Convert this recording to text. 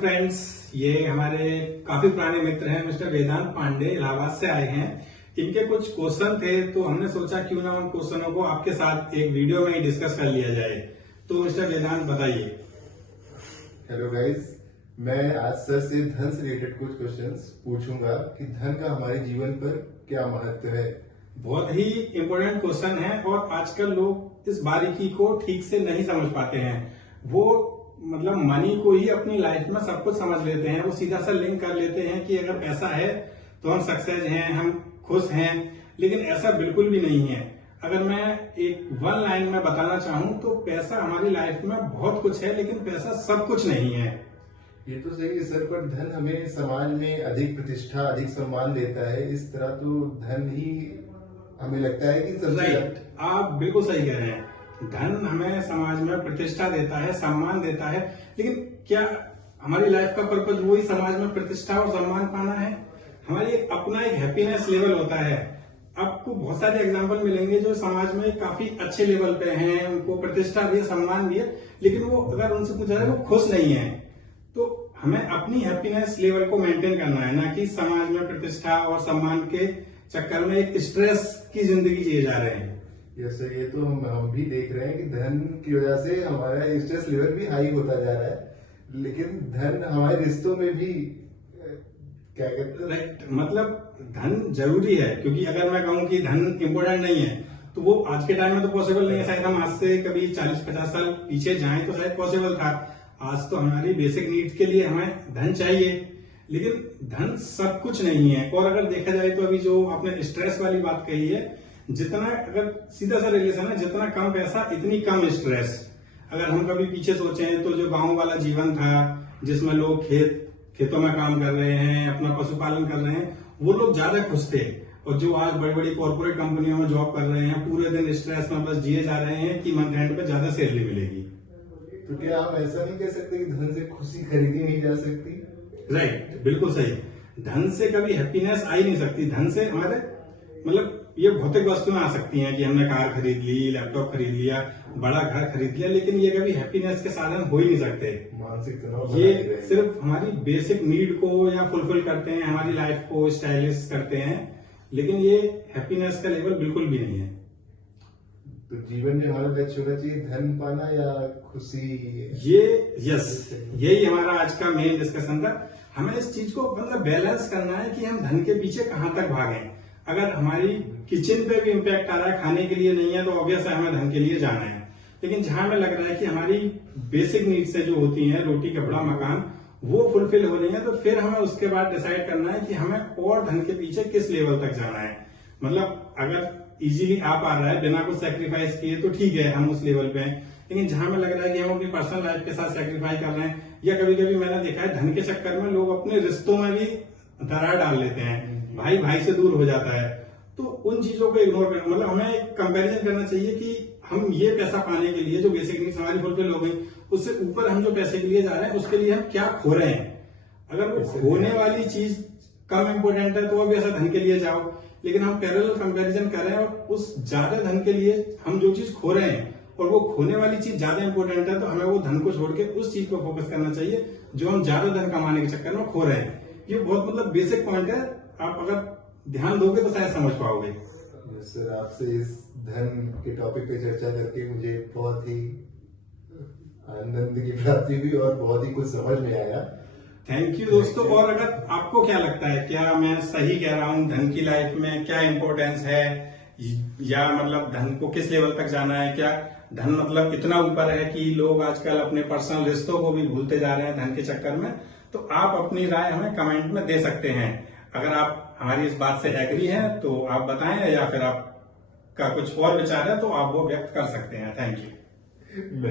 Friends, ये हमारे काफी पुराने मित्र हैं मिस्टर वेदांत पांडे, इलाहाबाद से आए हैं। इनके कुछ क्वेश्चन थे तो हमने सोचा क्यों ना उन क्वेश्चनों को आपके साथ एक वीडियो में ही डिस्कस कर लिया जाए। तो मिस्टर वेदांत बताइए। हेलो गाइस, मैं आज सर से धन से रिलेटेड कुछ क्वेश्चंस पूछूंगा कि धन का हमारे जीवन पर क्या महत्व है। बहुत ही इम्पोर्टेंट क्वेश्चन है और आजकल लोग इस बारीकी को ठीक से नहीं समझ पाते हैं। वो मतलब मनी को ही अपनी लाइफ में सब कुछ समझ लेते हैं। वो सीधा सा लिंक कर लेते हैं कि अगर पैसा है तो हम सक्सेस हैं, हम खुश हैं, लेकिन ऐसा बिल्कुल भी नहीं है। अगर मैं एक वन लाइन में बताना चाहूं तो पैसा हमारी लाइफ में बहुत कुछ है, लेकिन पैसा सब कुछ नहीं है। ये तो सही है सर, पर धन हमें समाज में अधिक प्रतिष्ठा, अधिक सम्मान देता है। इस तरह तो धन ही हमें लगता है कि सबसे राइट, आप बिल्कुल सही कह रहे हैं। धन हमें समाज में प्रतिष्ठा देता है, सम्मान देता है, लेकिन क्या हमारी लाइफ का पर्पज वही समाज में प्रतिष्ठा और सम्मान पाना है? हमारी अपना एक हैप्पीनेस लेवल होता है। आपको बहुत सारे एग्जांपल मिलेंगे जो समाज में काफी अच्छे लेवल पे हैं, उनको प्रतिष्ठा भी है, सम्मान भी है, लेकिन वो अगर उनसे पूछा जाए वो खुश नहीं है। तो हमें अपनी हैप्पीनेस लेवल को मेंटेन करना है, ना कि समाज में प्रतिष्ठा और सम्मान के चक्कर में एक स्ट्रेस की जिंदगी जिए जा रहे हैं। यस सर, ये तो हम भी देख रहे हैं कि धन की वजह से हमारा स्ट्रेस लेवल भी हाई होता जा रहा है, लेकिन धन हमारे रिश्तों में भी क्या कहते हैं, राइट, मतलब धन जरूरी है, क्योंकि अगर मैं कहूं कि धन इम्पोर्टेंट नहीं है तो वो आज के टाइम में तो पॉसिबल नहीं है। शायद हम आज से कभी 40-50 साल पीछे जाएं तो शायद पॉसिबल था। आज तो हमारी बेसिक नीड्स के लिए हमें धन चाहिए, लेकिन धन सब कुछ नहीं है। और अगर देखा जाए तो अभी जो आपने स्ट्रेस वाली बात कही है, जितना अगर सीधा सा रिलेशन है, जितना कम पैसा इतनी कम स्ट्रेस। अगर हम कभी पीछे सोचें तो जो गांव वाला जीवन था, जिसमें लोग खेतों में काम कर रहे हैं, अपना पशुपालन कर रहे हैं, वो लोग ज्यादा खुश थे। और जो आज बड़ी बड़ी कॉर्पोरेट कंपनियों में जॉब कर रहे हैं, पूरे दिन स्ट्रेस में बस जिए जा रहे हैं कि मंथ एंड पे ज्यादा सैलरी मिलेगी। तो क्या हम ऐसा नहीं कह सकते कि धन से खुशी खरीदी नहीं जा सकती? राइट, बिल्कुल सही। धन से कभी हैप्पीनेस आ ही नहीं सकती। धन से हमारे मतलब ये भौतिक वस्तुएं आ सकती हैं कि हमने कार खरीद ली, लैपटॉप खरीद लिया, बड़ा घर खरीद लिया, लेकिन ये कभी हैप्पीनेस के साधन हो ही नहीं सकते। मानसिक तनाव ये सिर्फ हमारी बेसिक नीड को या फुलफिल करते हैं, हमारी लाइफ को स्टाइलिश करते हैं, लेकिन ये हैप्पीनेस का लेवल बिल्कुल भी नहीं है। तो जीवन में हमारा लक्ष्य होना चाहिए धन पाना या खुशी? यही हमारा आज का मेन डिस्कशन था। हमें इस चीज को मतलब बैलेंस करना है कि हम धन के पीछे कहां तक भागें। अगर हमारी किचन पे भी इम्पैक्ट आ रहा है, खाने के लिए नहीं है, तो ऑब्वियस है हमें धन के लिए जाना है। लेकिन जहां हमें लग रहा है कि हमारी बेसिक नीड्स जो होती हैं, रोटी कपड़ा मकान, वो फुलफिल हो रही है, तो फिर हमें उसके बाद डिसाइड करना है कि हमें और धन के पीछे किस लेवल तक जाना है। मतलब अगर इजीली आ पा रहा है बिना कुछ सेक्रीफाइस किए तो ठीक है, हम उस लेवल पे हैं। लेकिन जहां हमें लग रहा है कि हम अपनी पर्सनल लाइफ के साथ सेक्रीफाइस कर रहे हैं, या कभी कभी मैंने देखा है धन के चक्कर में लोग अपने रिश्तों में भी दरार डाल लेते हैं, भाई भाई से दूर हो जाता है। तो उन चीजों को इग्नोर करना, मतलब हमें कंपैरिजन करना चाहिए कि हम ये पैसा पाने के लिए जो बेसिक नीड्स हमारी फुलफिल हो गई, उससे ऊपर हम जो पैसे के लिए जा रहे हैं उसके लिए हम क्या खो रहे हैं। अगर वो खोने वाली चीज कम इम्पोर्टेंट है तो अब ऐसा धन के लिए जाओ, लेकिन हम पैरेलल कंपैरिजन कर रहे हैं और उस ज्यादा धन के लिए हम जो चीज खो रहे हैं और वो खोने वाली चीज ज्यादा इंपॉर्टेंट है, तो हमें वो धन को छोड़ के उस चीज पर फोकस करना चाहिए जो हम ज्यादा धन कमाने के चक्कर में खो रहे हैं। ये बहुत मतलब बेसिक पॉइंट है, आप अगर ध्यान दोगे तो शायद समझ पाओगे। सर, आपसे इस धन के टॉपिक पे चर्चा करके मुझे बहुत ही आनंद की प्राप्ति हुई और बहुत ही कुछ समझ में आया। थैंक यू दोस्तों। और अगर आपको क्या लगता है, क्या मैं सही कह रहा हूँ, धन की लाइफ में क्या इंपॉर्टेंस है, या मतलब धन को किस लेवल तक जाना है, क्या धन मतलब इतना ऊपर है कि लोग आजकल अपने पर्सनल रिश्तों को भी भूलते जा रहे हैं धन के चक्कर में, तो आप अपनी राय हमें कमेंट में दे सकते हैं। अगर आप हमारी इस बात से एग्री हैं तो आप बताएं, या फिर आपका कुछ और विचार है तो आप वो व्यक्त कर सकते हैं। Thank you.